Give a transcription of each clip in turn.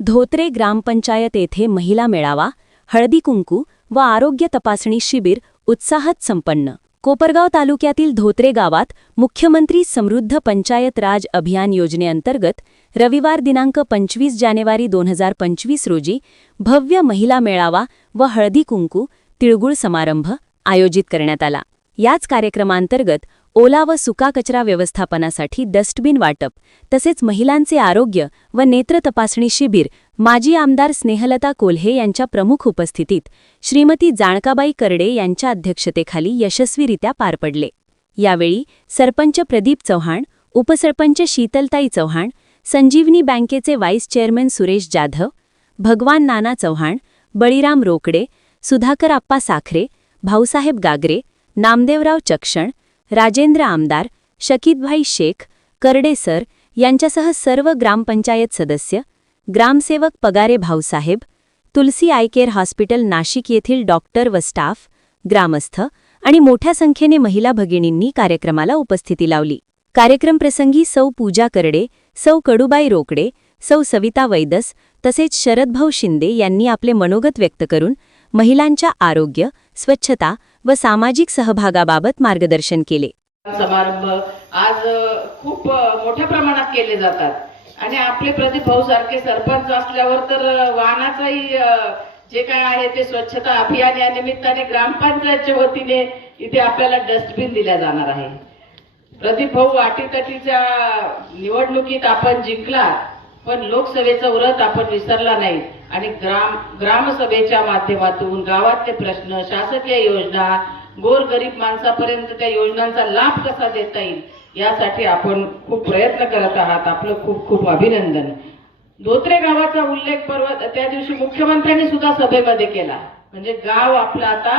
धोत्रे ग्रामपंचायत येथे महिला मेळावा हळदी कुंकू व आरोग्य तपासणी शिबिर उत्साहात संपन्न. कोपरगाव तालुक्यातील धोत्रे गावात मुख्यमंत्री समृद्ध पंचायत राज अभियान योजनेअंतर्गत रविवार दिनांक पंचवीस जानेवारी दोन हजार पंचवीस रोजी भव्य महिला मेळावा व हळदी कुंकू तिळगुळ समारंभ आयोजित करण्यात आला. याच कार्यक्रमांतर्गत ओला व सुका कचरा व्यवस्थापनासाठी डस्टबिन वाटप तसेच महिलांचे आरोग्य व नेत्र तपासणी शिबिर माजी आमदार स्नेहलता कोल्हे यांच्या प्रमुख उपस्थितीत श्रीमती जाणकाबाई करडे यांच्या अध्यक्षतेखाली यशस्वीरित्या पार पडले. यावेळी सरपंच प्रदीप चव्हाण उपसरपंच शीतलताई चव्हाण संजीवनी बँकेचे व्हाईस चेअरमन सुरेश जाधव भगवान नाना चव्हाण बळीराम रोकडे सुधाकर आप्पा साखरे भाऊसाहेब गागरे नामदेवराव चक्षण राजेंद्र आमदार शकीदभाई शेख कर्डे सर यांच्यासह सर्व ग्रामपंचायत सदस्य ग्रामसेवक Pagare Bhausaheb Tulsi eye care hospital Nashik येथील डॉक्टर व स्टाफ ग्रामस्थ आणि मोठ्या संख्येने महिला भगिनींनी कार्यक्रमाला उपस्थिती लावली. कार्यक्रमप्रसंगी सौ पूजा करडे सौ कडुबाई रोकडे सौ सविता वैदस तसेच शरदभाऊ शिंदे यांनी आपले मनोगत व्यक्त करून महिलांच्या आरोग्य स्वच्छता व सामाजिक सहभागाबाबत मार्गदर्शन केले. समारंभ आज खूप मोठ्या प्रमाणात केले जातात. आणि आपले प्रदीप भाऊ सारखे सरपंच असल्यावर तर वाहनाचाही जे काय आहे ते स्वच्छता अभियान या निमित्ताने ग्रामपंचायतच्या वतीने इथे आपल्याला डस्टबिन दिल्या जाणार आहे. प्रदीप भाऊ वाटीतटीच्या निवडणुकीत आपण जिंकला पण लोकसभेचा व्रत आपण विसरला नाही. आणि ग्राम ग्रामसभेच्या माध्यमातून गावातले प्रश्न शासकीय योजना गोरगरीब माणसापर्यंत त्या योजनांचा लाभ कसा देता येईल यासाठी आपण खूप प्रयत्न करत आहात. आपलं खूप खूप अभिनंदन. धोत्रे गावाचा उल्लेख पर्वत त्या दिवशी मुख्यमंत्र्यांनी सुद्धा सभेमध्ये केला. म्हणजे गाव आपलं आता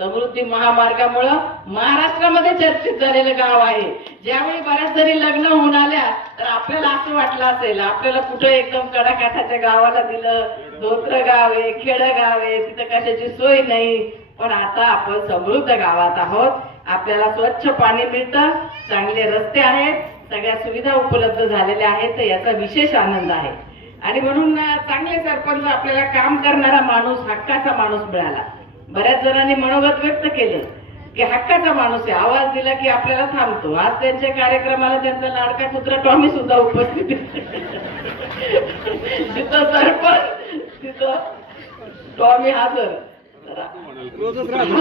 समृद्धी महामार्गामुळं महाराष्ट्रामध्ये चर्चित झालेलं गाव आहे. ज्यावेळी बऱ्याच जरी लग्न होऊन आल्या तर आपल्याला असं वाटलं असेल आपल्याला कुठं एकदम कडाकाठाच्या गावाला दिलं धोत्र गाव आहे खेड गाव आहे तिथं कशाची सोय नाही. पण आता आपण समृद्ध गावात आहोत. आपल्याला स्वच्छ पाणी मिळतं चांगले रस्ते आहेत सगळ्या सुविधा उपलब्ध झालेल्या आहेत तर याचा विशेष आनंद आहे. आणि म्हणून चांगले सरपंच आपल्याला काम करणारा माणूस हक्काचा माणूस मिळाला. बऱ्याच जणांनी मनोगत व्यक्त केलं की हक्काचा माणूस आहे. आवाज दिला की आपल्याला थांबतो. आज त्यांच्या कार्यक्रमाला त्यांचा लाडका कुत्रा टॉमी सुद्धा उपस्थित तिथं सरपंच तिथं टॉमी हजर.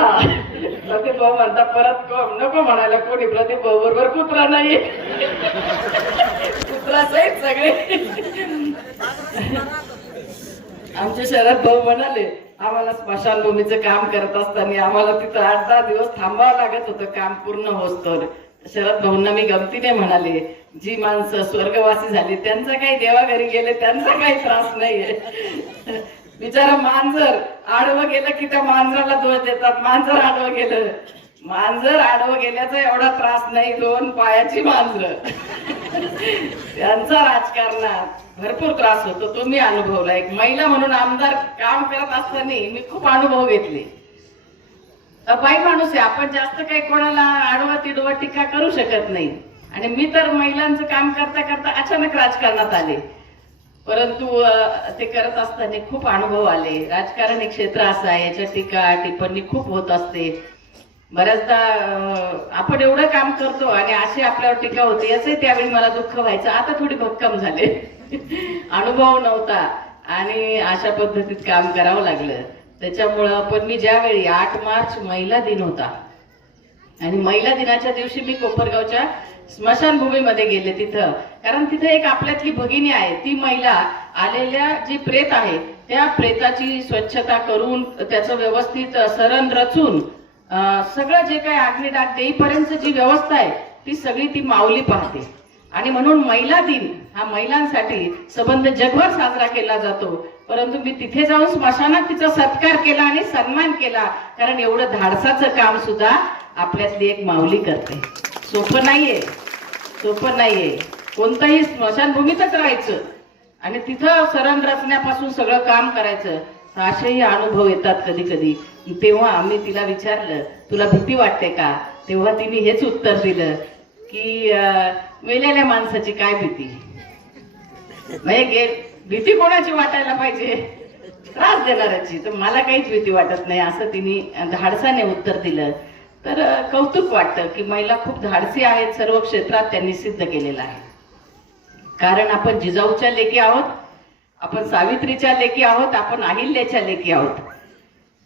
हा. प्रदीप भाऊ म्हणता परत को- नको म्हणायला कोणी. प्रदीप भाऊ बरोबर कुत्रा नाही कुत्रा सहित सगळे. आमचे शरद भाऊ म्हणाले आम्हाला स्मशानभूमीचं काम करत असताना आम्हाला तिथं आठ दहा दिवस थांबावं लागत होतं काम पूर्ण होत शरद भाऊंना मी गमतीने म्हणाले जी माणसं स्वर्गवासी झाली त्यांचा काही देवाघरी गेले त्यांचा काही त्रास नाहीये. बिचारा मांजर आडवं गेलं की त्या मांजराला दोष देतात मांजर आडवं गेलं. मांजर आडवं गेल्याचा एवढा त्रास नाही दोन पायाची मांजर. त्यांचा राजकारणात भरपूर त्रास होतो तो मी अनुभवला. एक महिला म्हणून आमदार काम करत असताना मी खूप अनुभव घेतले. अ, बाई माणूस आहे आपण जास्त काही कोणाला आडवा तिडवा टीका करू शकत नाही. आणि मी तर महिलांचं काम करता करता अचानक राजकारणात आले. परंतु ते करत असताना खूप अनुभव आले. राजकारण एक क्षेत्र असं आहे याच्या टीका टिप्पणी खूप होत असते. बऱ्याचदा आपण एवढं काम करतो आणि अशी आपल्यावर टीका होते याचंही त्यावेळी मला दुःख व्हायचं. आता थोडी भक्कम झाले. अनुभव नव्हता आणि अशा पद्धतीत काम करावं लागलं. त्याच्यामुळं पण मी ज्यावेळी आठ मार्च महिला दिन होता आणि महिला दिनाच्या दिवशी मी कोपरगावच्या स्मशानभूमीमध्ये गेले तिथं. कारण तिथे एक आपल्यातली भगिनी आहे ती महिला आलेल्या जी प्रेत आहे त्या प्रेताची स्वच्छता करून त्याचं व्यवस्थित सरण रचून सगळं जे काही अग्निडाग देईपर्यंत जी व्यवस्था आहे ती सगळी ती माऊली पाहते. आणि म्हणून महिला दिन हा महिलांसाठी संबंध जगभर साजरा केला जातो. परंतु मी तिथे जाऊन स्मशानात तिचा सत्कार केला आणि सन्मान केला कारण एवढं धाडसाचं काम सुद्धा आपल्यातली एक माऊली करते. सोपं नाहीये. सोपं नाहीये. कोणतंही स्मशानभूमीतच राहायचं आणि तिथं सरण रचण्यापासून सगळं काम करायचं. असेही अनुभव येतात कधी कधी तेव्हा आम्ही तिला विचारलं तुला भीती वाटते का? तेव्हा तिने हेच उत्तर दिलं की मेलेल्या माणसाची काय भीती? म्हणजे गे भीती कोणाची वाटायला पाहिजे? त्रास देणाऱ्याची. तर मला काहीच भीती वाटत नाही असं तिने धाडसाने उत्तर दिलं. तर कौतुक वाटतं की महिला खूप धाडसी आहेत सर्व क्षेत्रात त्यांनी सिद्ध केलेलं आहे. कारण आपण जिजाऊच्या लेखी आहोत आपण सावित्रीच्या लेखी आहोत आपण अहिल्याच्या लेखी आहोत.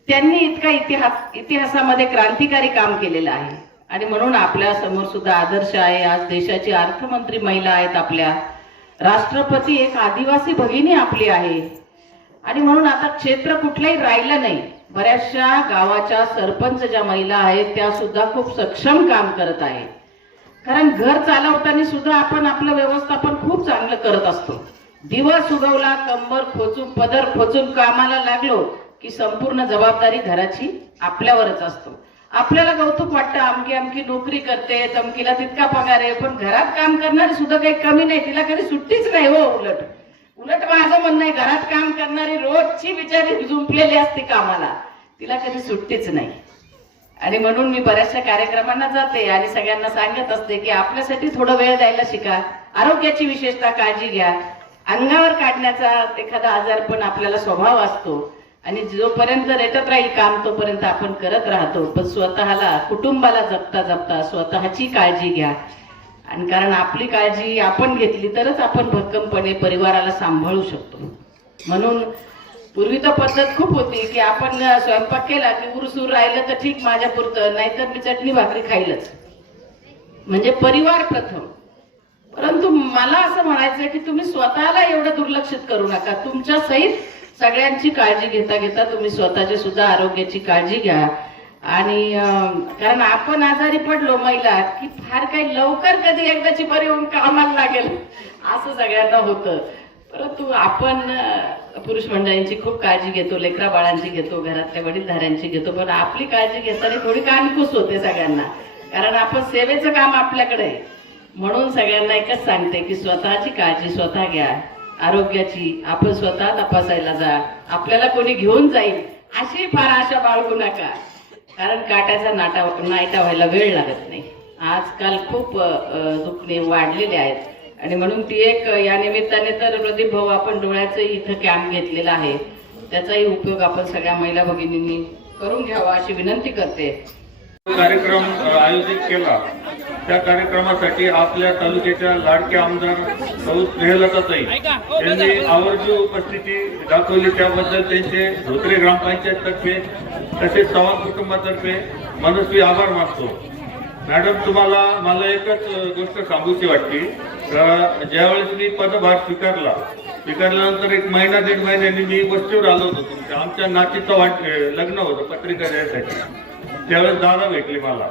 त्यांनी इतका इतिहास इतिहासामध्ये क्रांतिकारी काम केलेलं आहे. आणि म्हणून आपल्यासमोर सुद्धा आदर्श आहे आज देशाची अर्थमंत्री महिला आहेत आपल्या. राष्ट्रपती एक आदिवासी भगिनी आपली आहे. आणि म्हणून आता क्षेत्र कुठलंही राहिलं नाही. बऱ्याचशा गावाच्या सरपंच ज्या महिला आहेत त्या सुद्धा खूप सक्षम काम करत आहेत. कारण घर चालवताना सुद्धा आपण आपलं व्यवस्थापन खूप चांगलं करत असतो. दिवस उगवला कंबर खोचून पदर खोचून कामाला लागलो की संपूर्ण जबाबदारी घराची आपल्यावरच असतो. आपल्याला कौतुक वाटतं अमकी अमकी नोकरी करते चमकीला तितका पगार आहे पण घरात काम करणारी सुद्धा काही कमी नाही तिला कधी सुट्टीच नाही हो उलट. उलट माझं म्हणणं आहे घरात काम करणारी रोजची बिचारी झुंपलेली असते कामाला. तिला कधी सुट्टीच नाही. आणि म्हणून मी बऱ्याचशा कार्यक्रमांना जाते आणि सगळ्यांना सांगत असते की आपल्यासाठी थोडं वेळ द्यायला शिका. आरोग्याची विशेषता काळजी घ्या. अंगावर काढण्याचा एखादा आजार पण आपल्याला स्वभाव असतो. आणि जोपर्यंत रेटत राहील काम तोपर्यंत आपण करत राहतो. पण स्वतःला कुटुंबाला जपता जपता स्वतःची काळजी घ्या. आणि कारण आपली काळजी आपण घेतली तरच आपण भक्कमपणे परिवाराला सांभाळू शकतो. म्हणून पूर्वी तर पद्धत खूप होती की आपण स्वयंपाक केला की उरसूर राहिलं तर ठीक माझ्या पुरतं नाहीतर मी चटणी भाकरी खाईलच. म्हणजे परिवार प्रथम. परंतु मला असं म्हणायचं की तुम्ही स्वतःला एवढं दुर्लक्षित करू नका. तुमच्या सहित सगळ्यांची काळजी घेता घेता तुम्ही स्वतःची सुद्धा आरोग्याची काळजी घ्या. आणि कारण आपण आजारी पडलो महिला की फार काही लवकर कधी एकदाची बरी होऊन कामाला लागेल. असं सगळ्यांना होतं. परंतु आपण पुरुष मंडळींची खूप काळजी घेतो लेकरा बाळांची घेतो घरातल्या वडीलधाऱ्यांची घेतो पण आपली काळजी घेताना थोडी कानकूस होते सगळ्यांना. कारण आपण सेवेचं काम आपल्याकडे आहे. म्हणून सगळ्यांना एकच सांगते की स्वतःची काळजी स्वतः घ्या. आरोग्याची आपण स्वतः तपासायला जा. आपल्याला कोणी घेऊन जाईल अशी फार आशा बाळगू नका. कारण काट्याचा नाटा नायटा व्हायला वेळ लागत नाही. आजकाल खूप दुखणे वाढलेले आहेत. आणि म्हणून ती एक या निमित्ताने तर प्रदीप भाऊ आपण डोळ्याचं इथं कॅम्प घेतलेला आहे. त्याचाही उपयोग आपण सगळ्या महिला भगिनींनी करून घ्यावा अशी विनंती करते. कार्यक्रम आयोजित केला. त्या कार्यक्रमासाठी आपल्या तालुक्याच्या लाडक्या आमदार सौ स्नेहलताताई यांनी आवर्जून उपस्थिती दाखवली. त्याबद्दल त्यांचे धोत्रे ग्रामपंचायत तर्फे तसेच चव्हाण कुटुंबातर्फे मनस्वी आभार मानतो. मॅडम तुम्हाला मला एकच गोष्ट सांगूची वाटते का ज्यावेळेस मी पदभार स्वीकारला स्वीकारल्यानंतर एक महिना दीड महिन्यांनी मी वस्तीवर आलो होतो तुमच्या. आमच्या नातीचं वाट लग्न होतं पत्रिका द्यायसाठी त्यावेळेस दादा भेटले मला.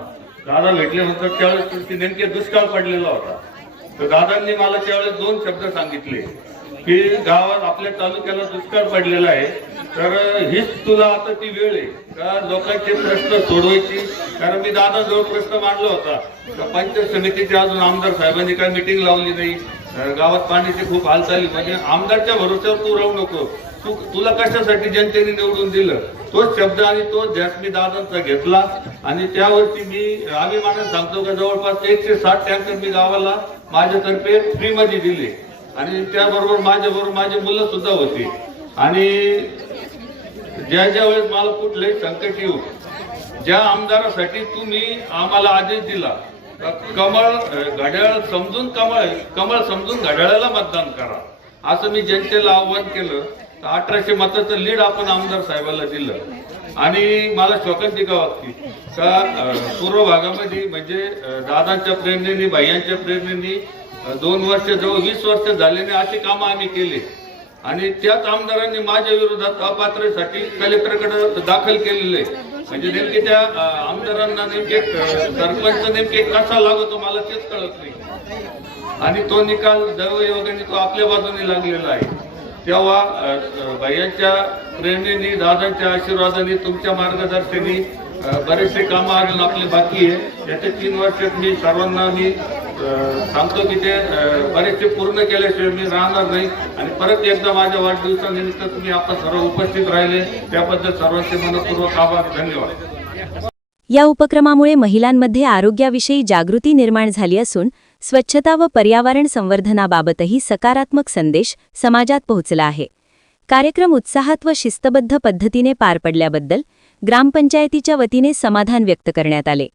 दादा भेटल्यानंतर त्यावेळेस नेमके दुष्काळ पडलेला होता. तर दादांनी मला त्यावेळेस दोन शब्द सांगितले की गावात आपल्या तालुक्याला दुष्काळ पडलेला आहे तर हीच तुला आता ती वेळ आहे. का लोकांचे प्रश्न सोडवायची? कारण मी दादा जवळ प्रश्न मांडला होता. तर पंचायत समितीचे अजून आमदार साहेबांनी काय मिटिंग लावली नाही? गावात पाण्याची खूप हालचाली म्हणजे आमदारच्या भरोश्यावर तू राहू नको. तू तुला कशासाठी जनतेने निवडून दिलं? तोच शब्द आणि तो ध्यास मी दादांचा घेतला. आणि त्यावरती मी अभिमानाने सांगतो का जवळपास एकशे साठ टँकर मी गावाला माझ्यातर्फे फ्रीमध्ये दिले. आणि त्याबरोबर माझ्याबरोबर माझी मुलं सुद्धा होती. आणि ज्या ज्या वेळेस मला कुठलंही संकट येऊ ज्या आमदारासाठी तुम्ही आम्हाला आदेश दिला कमळ घड्याळ समजून कमळ कमळ समजून घड्याळाला मतदान करा. असं मी जनतेला आव्हान केलं. तर अठराशे मताचं लीड आपण आमदार साहेबाला दिलं. आणि मला शोकांतिका वाटते का पूर्व भागामध्ये म्हणजे दादांच्या प्रेरणेने भाईयांच्या प्रेरणेने दोन वर्ष जवळ वीस वर्ष झालेले अशी कामं आम्ही केली. आणि त्याच आमदारांनी माझ्या विरोधात अपात्रेसाठी कलेक्टरकडे दाखल केलेले. म्हणजे नेमके त्या आमदारांना नेमके सरपंच नेमके कसा लागतो मला तेच कळत नाही. आणि तो निकाल दैवयोगाने तो आपल्या बाजूने लागलेला आहे. तेव्हा अं, भैयांच्या प्रेरणेने दादांच्या आशीर्वादाने तुमच्या मार्गदर्शनी बरेचसे कामं अजून आपले बाकी आहे. याच्या तीन वर्षात मी सर्वांना मी सांगतो की ते बरेचसे पूर्ण केल्याशिवाय मी राहणार नाही. आणि परत एकदा माझ्या वाढदिवसानिमित्त तुम्ही आपण सर्व उपस्थित राहिले. त्याबद्दल सर्वांचे मनपूर्वक आभार धन्यवाद. या उपक्रमामुळे महिलांमध्ये आरोग्याविषयी जागृती निर्माण झाली असून स्वच्छता व पर्यावरण संवर्धनाबाबतही सकारात्मक संदेश समाजात पोहोचला आहे. कार्यक्रम उत्साहात व शिस्तबद्ध पद्धतीने पार पडल्याबद्दल ग्रामपंचायतीच्या वतीने समाधान व्यक्त करण्यात आले.